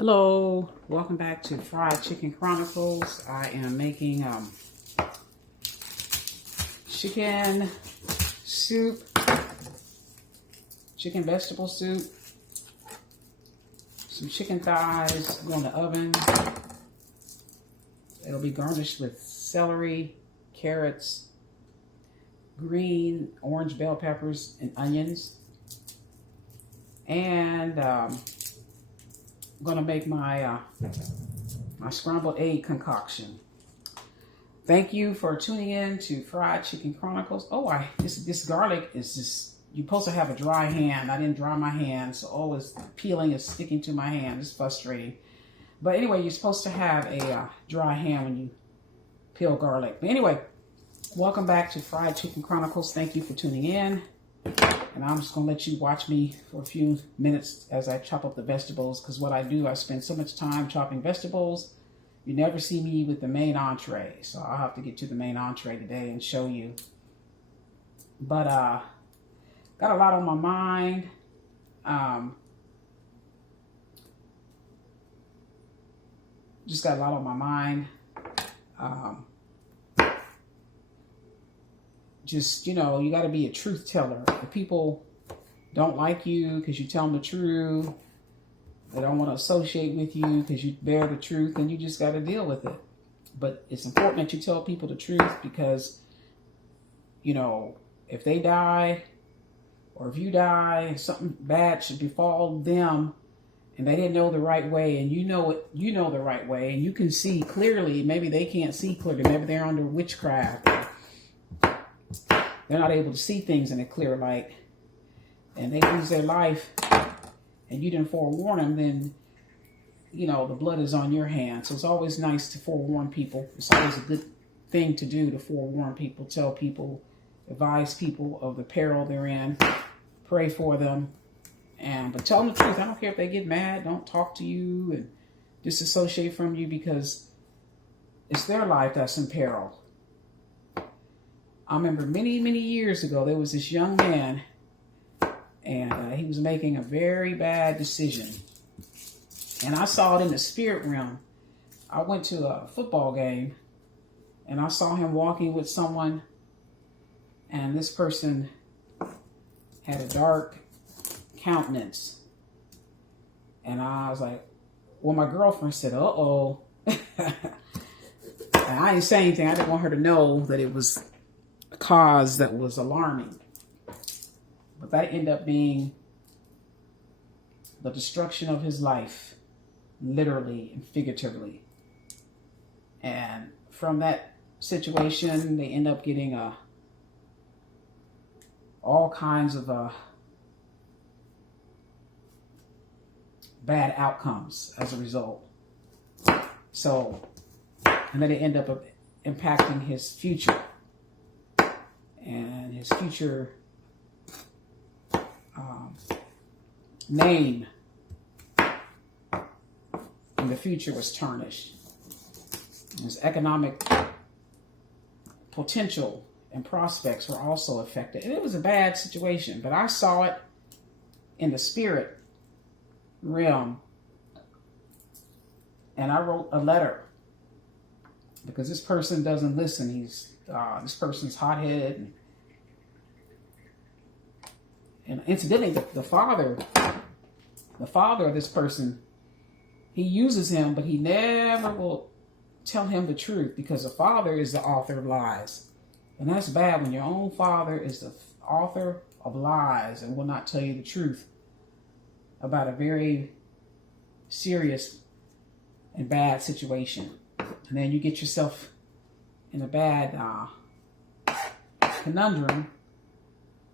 Hello, welcome back to Fried Chicken Chronicles. I am making chicken soup, chicken vegetable soup, some chicken thighs, go in the oven. It'll be garnished with celery, carrots, green, orange bell peppers, and onions. And I'm gonna make my my scrambled egg concoction. Thank you for tuning in to Fried Chicken Chronicles. Oh, this garlic is just, you're supposed to have a dry hand. I didn't dry my hand, so it's peeling is sticking to my hand. It's frustrating. But anyway, you're supposed to have a dry hand when you peel garlic. But anyway, welcome back to Fried Chicken Chronicles. Thank you for tuning in. And I'm just going to let you watch me for a few minutes as I chop up the vegetables. Because what I do, I spend so much time chopping vegetables. You never see me with the main entree. So I'll have to get to the main entree today and show you. But got a lot on my mind. Just got a lot on my mind. Just, you know, you got to be a truth teller. If people don't like you because you tell them the truth, they don't want to associate with you because you bear the truth, and you just got to deal with it. But it's important that you tell people the truth because, you know, if they die or if you die, something bad should befall them and they didn't know the right way, and you know it, you know the right way, and you can see clearly. Maybe they can't see clearly. Maybe they're under witchcraft. They're not able to see things in a clear light, and they lose their life, and you didn't forewarn them, then, you know, the blood is on your hands. So it's always nice to forewarn people. It's always a good thing to do, to forewarn people, tell people, advise people of the peril they're in, pray for them, but tell them the truth. I don't care if they get mad, don't talk to you and disassociate from you, because it's their life that's in peril. I remember many, many years ago, there was this young man, and he was making a very bad decision. And I saw it in the spirit realm. I went to a football game, and I saw him walking with someone, and this person had a dark countenance. And I was like, well, my girlfriend said, uh-oh. And I didn't say anything. I didn't want her to know that it was cause that was alarming. But that ended up being the destruction of his life, literally and figuratively. And from that situation, they end up getting all kinds of bad outcomes as a result. So, and then they end up impacting his future. And his future name in the future was tarnished. His economic potential and prospects were also affected. And it was a bad situation, but I saw it in the spirit realm. And I wrote a letter, because this person doesn't listen. This person's hot-headed. And incidentally, the father of this person, he uses him, but he never will tell him the truth, because the father is the author of lies. And that's bad when your own father is the author of lies and will not tell you the truth about a very serious and bad situation. And then you get yourself in a bad conundrum.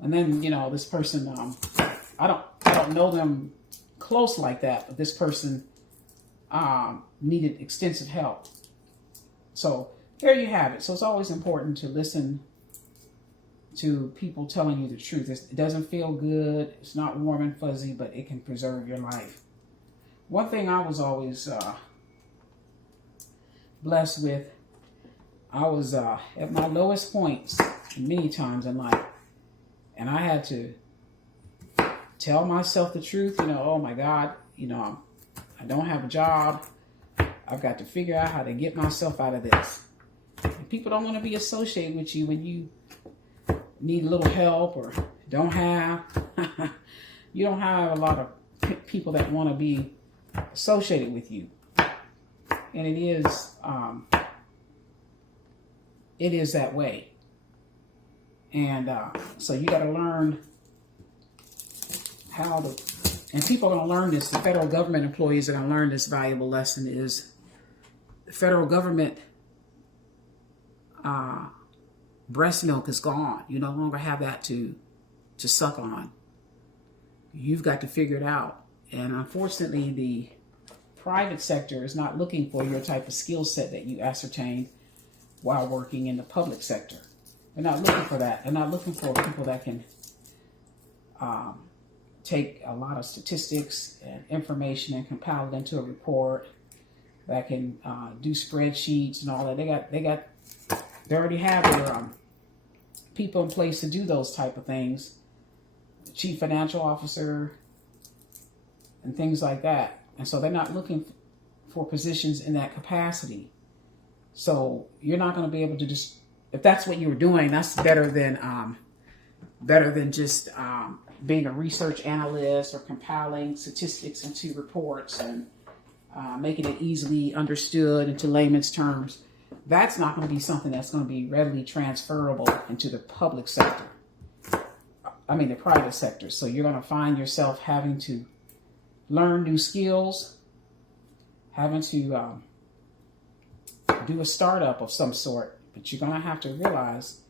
And then, you know, this person, I don't know them close like that, but this person needed extensive help. So there you have it. So it's always important to listen to people telling you the truth. It doesn't feel good. It's not warm and fuzzy, but it can preserve your life. One thing I was always blessed with, I was at my lowest points many times in life. And I had to tell myself the truth, you know, oh my God, you know, I don't have a job. I've got to figure out how to get myself out of this. And people don't want to be associated with you when you need a little help or don't have. You don't have a lot of people that want to be associated with you. And it is that way. And so you got to learn how to, and people are going to learn this. The federal government employees are going to learn this valuable lesson is the federal government breast milk is gone. You no longer have that to suck on. You've got to figure it out. And unfortunately, the private sector is not looking for your type of skill set that you ascertained while working in the public sector. They're not looking for that. They're not looking for people that can take a lot of statistics and information and compile it into a report, that can do spreadsheets and all that. They already have their people in place to do those type of things. The chief financial officer and things like that. And so they're not looking for positions in that capacity. So you're not going to be able to just, if that's what you were doing, that's better than just being a research analyst or compiling statistics into reports and making it easily understood into layman's terms. That's not going to be something that's going to be readily transferable into the public sector. The private sector. So you're going to find yourself having to learn new skills, having to do a startup of some sort. But you're going to have to realize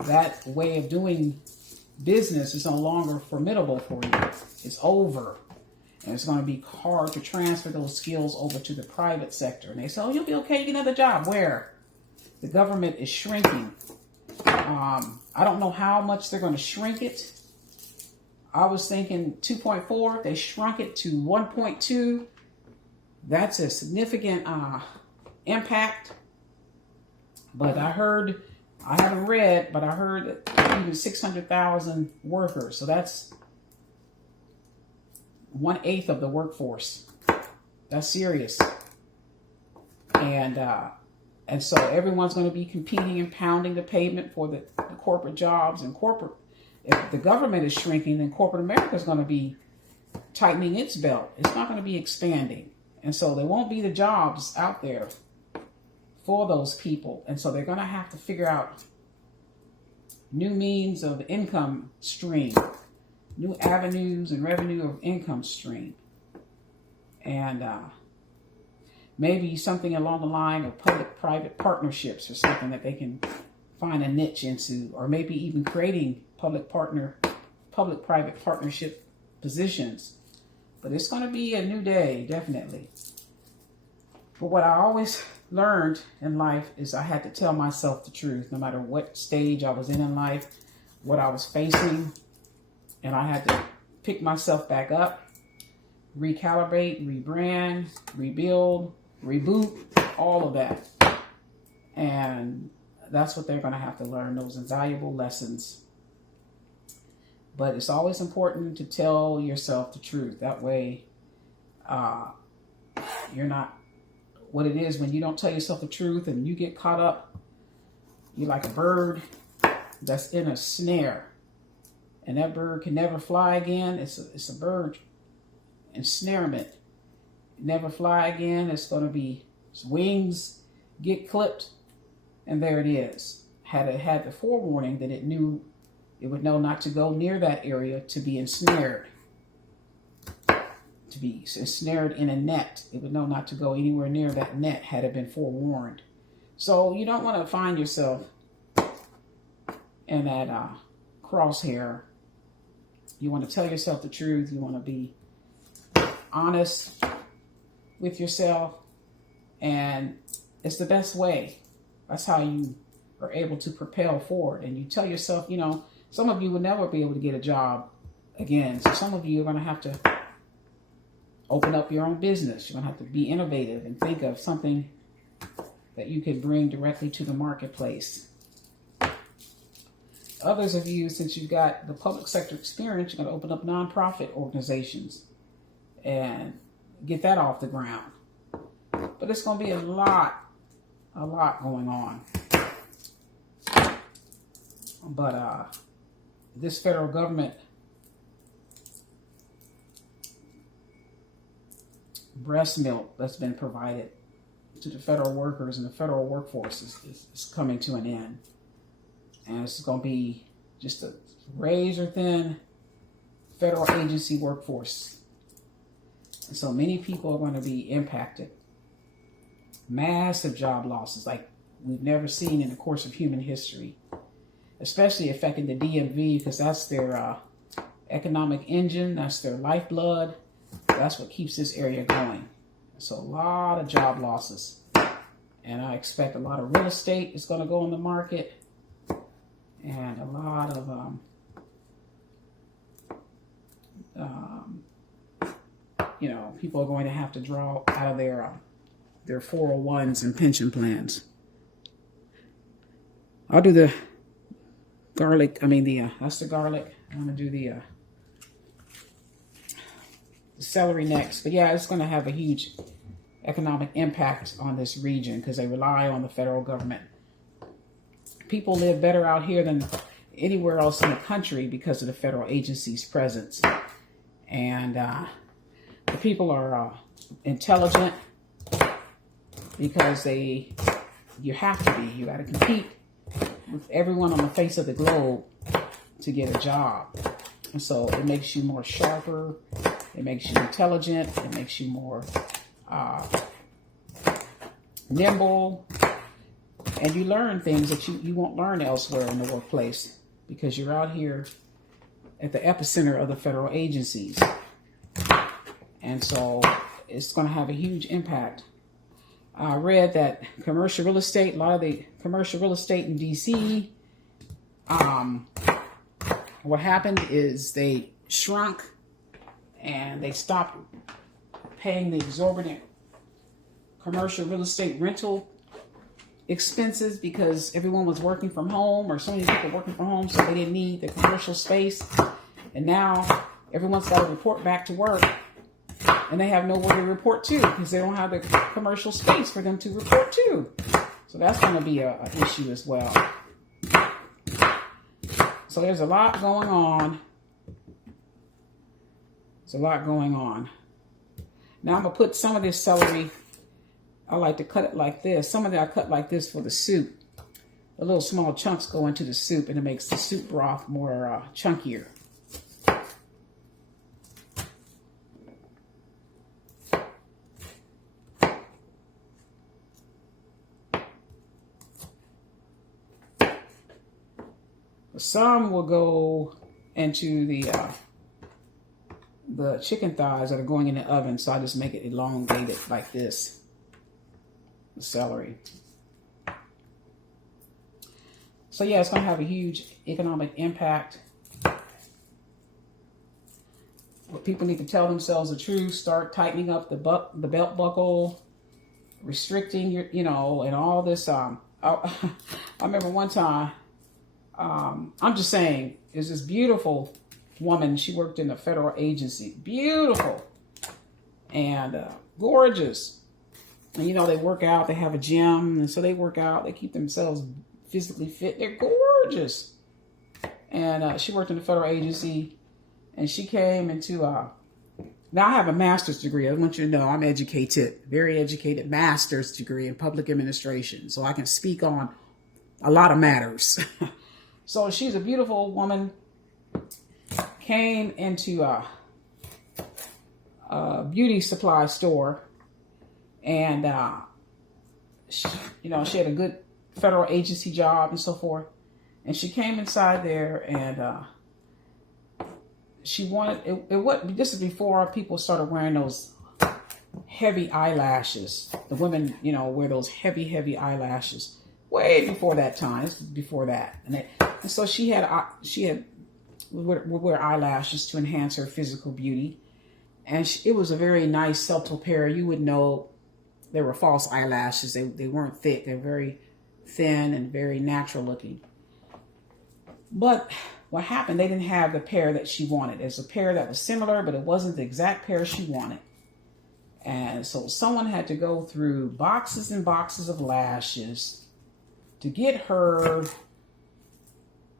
that way of doing business is no longer formidable for you. It's over. And it's going to be hard to transfer those skills over to the private sector. And they say, oh, you'll be okay, you get another job. Where? The government is shrinking. I don't know how much they're going to shrink it. I was thinking 2.4. They shrunk it to 1.2. That's a significant impact. But I haven't read, but I heard even 600,000 workers. So that's 1/8 of the workforce. That's serious. And so everyone's going to be competing and pounding the pavement for the corporate jobs and corporate. If the government is shrinking, then corporate America is going to be tightening its belt. It's not going to be expanding. And so there won't be the jobs out there for those people. And so they're going to have to figure out new means of income stream, new avenues and revenue of income stream. And maybe something along the line of public-private partnerships or something that they can find a niche into, or maybe even creating public-private partnership positions. But it's going to be a new day, definitely. But what I always learned in life is I had to tell myself the truth, no matter what stage I was in life, what I was facing. And I had to pick myself back up, recalibrate, rebrand, rebuild, reboot, all of that. And that's what they're going to have to learn, those invaluable lessons. But it's always important to tell yourself the truth. That way, you're not what it is when you don't tell yourself the truth and you get caught up. You're like a bird that's in a snare. And that bird can never fly again. It's a bird ensnarement. Never fly again. It's going to be, its wings get clipped, and there it is. Had it had the forewarning that it knew it would know not to go near that area to be ensnared. To be ensnared in a net. It would know not to go anywhere near that net had it been forewarned. So you don't want to find yourself in that crosshair. You want to tell yourself the truth. You want to be honest with yourself. And it's the best way. That's how you are able to propel forward. And you tell yourself, some of you will never be able to get a job again. So some of you are going to have to open up your own business. You're going to have to be innovative and think of something that you can bring directly to the marketplace. Others of you, since you've got the public sector experience, you're going to open up nonprofit organizations. And get that off the ground. But it's going to be a lot going on. But this federal government breast milk that's been provided to the federal workers and the federal workforce is coming to an end. And it's going to be just a razor thin federal agency workforce. And so many people are going to be impacted. Massive job losses like we've never seen in the course of human history, especially affecting the DMV because that's their economic engine, that's their lifeblood, that's what keeps this area going. So a lot of job losses. And I expect a lot of real estate is going to go on the market. And a lot of people are going to have to draw out of their 401s and pension plans. I'll do the garlic. That's the garlic. I'm going to do the celery next. But yeah, it's going to have a huge economic impact on this region because they rely on the federal government. People live better out here than anywhere else in the country because of the federal agency's presence. And the people are intelligent because you have to be. You got to compete with everyone on the face of the globe to get a job. And so it makes you more sharper. It makes you intelligent. It makes you more nimble. And you learn things that you won't learn elsewhere in the workplace because you're out here at the epicenter of the federal agencies. And so it's going to have a huge impact. I read that commercial real estate, a lot of the commercial real estate in D.C., what happened is they shrunk and they stopped paying the exorbitant commercial real estate rental expenses because everyone was working from home or so many people working from home, so they didn't need the commercial space. And now everyone's got to report back to work and they have nowhere to report to because they don't have the commercial space for them to report to. So that's going to be an issue as well. So there's a lot going on. There's a lot going on. Now I'm going to put some of this celery, I like to cut it like this. Some of it I cut like this for the soup. The little small chunks go into the soup and it makes the soup broth more chunkier. Some will go into the chicken thighs that are going in the oven, so I just make it elongated like this. The celery. So yeah, it's going to have a huge economic impact. But people need to tell themselves the truth, start tightening up the belt buckle, restricting your, and all this. I remember one time, I'm just saying, there's this beautiful woman. She worked in a federal agency. Beautiful. And gorgeous. And, they work out. They have a gym. And so they work out. They keep themselves physically fit. They're gorgeous. And she worked in a federal agency. And she came into... now, I have a master's degree. I want you to know I'm educated. Very educated master's degree in public administration. So I can speak on a lot of matters. So she's a beautiful woman. Came into a beauty supply store. And, she had a good federal agency job and so forth. And she came inside there and she wanted, this is before people started wearing those heavy eyelashes. The women, wear those heavy eyelashes. Way before that time. This is before that. And so she would wear eyelashes to enhance her physical beauty. And it was a very nice, subtle pair. You would know they were false eyelashes. They weren't thick. They're very thin and very natural looking. But what happened, they didn't have the pair that she wanted. There's a pair that was similar, but it wasn't the exact pair she wanted. And so someone had to go through boxes and boxes of lashes to get her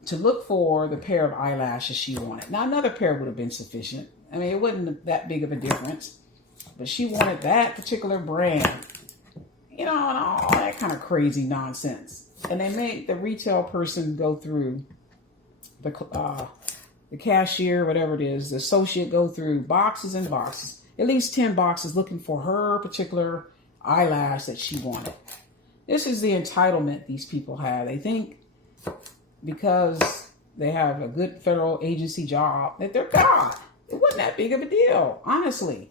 to look for the pair of eyelashes she wanted. Now, another pair would have been sufficient. I mean, it wasn't that big of a difference. But she wanted that particular brand. You know, and all that kind of crazy nonsense. And they made the retail person go through, the cashier, whatever it is, the associate go through boxes and boxes. At least 10 boxes looking for her particular eyelash that she wanted. This is the entitlement these people have. They think because they have a good federal agency job that they're God. It wasn't that big of a deal, honestly.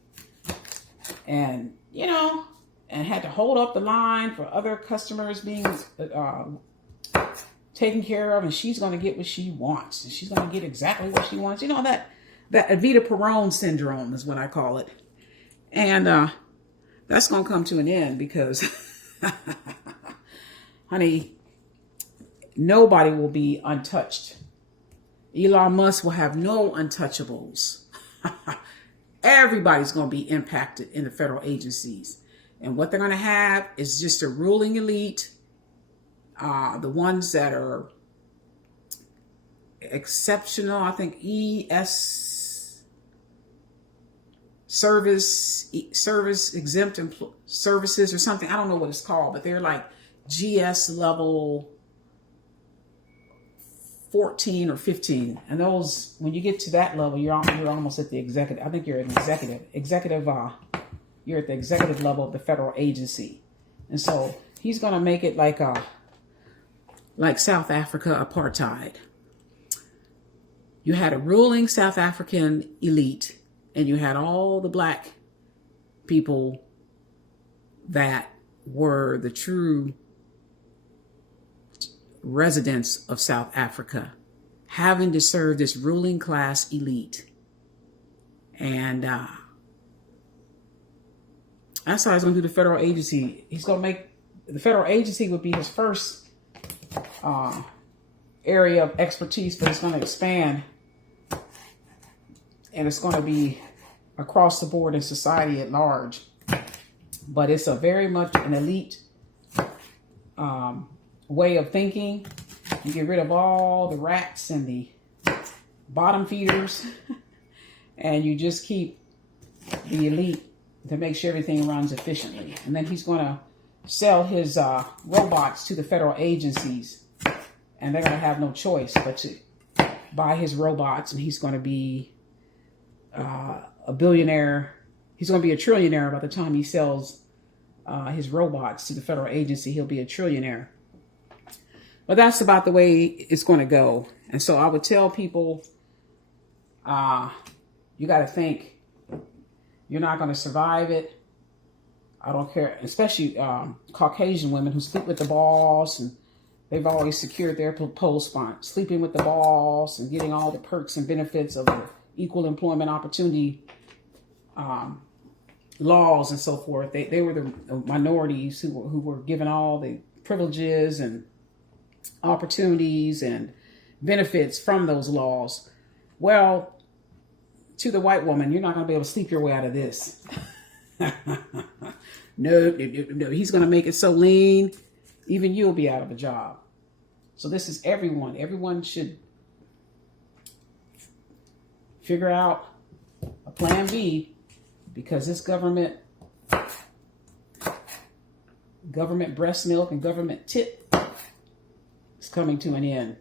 And, you know, and had to hold up the line for other customers being taken care of, and she's going to get what she wants. And she's going to get exactly what she wants. You know, that Evita Peron syndrome is what I call it. And that's going to come to an end because, honey, nobody will be untouched. Elon Musk will have no untouchables. Everybody's going to be impacted in the federal agencies. And what they're going to have is just a ruling elite, the ones that are exceptional, I think service exempt services or something. I don't know what it's called, but they're like GS level 14 or 15. And those, when you get to that level, you're almost at the executive. I think you're an executive, you're at the executive level of the federal agency. And so he's going to make it like South Africa apartheid. You had a ruling South African elite, and you had all the black people that were the true residents of South Africa, having to serve this ruling class elite. And that's how he's going to do the federal agency. He's going to make the federal agency would be his first area of expertise, but it's going to expand, and it's going to be across the board in society at large. But it's a very much an elite way of thinking. You get rid of all the rats and the bottom feeders, and you just keep the elite to make sure everything runs efficiently. And then he's going to sell his robots to the federal agencies, and they're going to have no choice but to buy his robots, and he's going to be a billionaire. He's going to be a trillionaire by the time he sells his robots to the federal agency. He'll be a trillionaire. But that's about the way it's going to go. And so I would tell people, you got to think you're not going to survive it. I don't care, especially Caucasian women who sleep with the boss, and they've always secured their pole spot, sleeping with the boss and getting all the perks and benefits of the equal employment opportunity laws and so forth. They were the minorities who were given all the privileges and opportunities and benefits from those laws. Well, to the white woman, you're not going to be able to sleep your way out of this. No. He's going to make it so lean, even you'll be out of a job. So this is everyone. Everyone should figure out a plan B, because this government breast milk and government tit is coming to an end.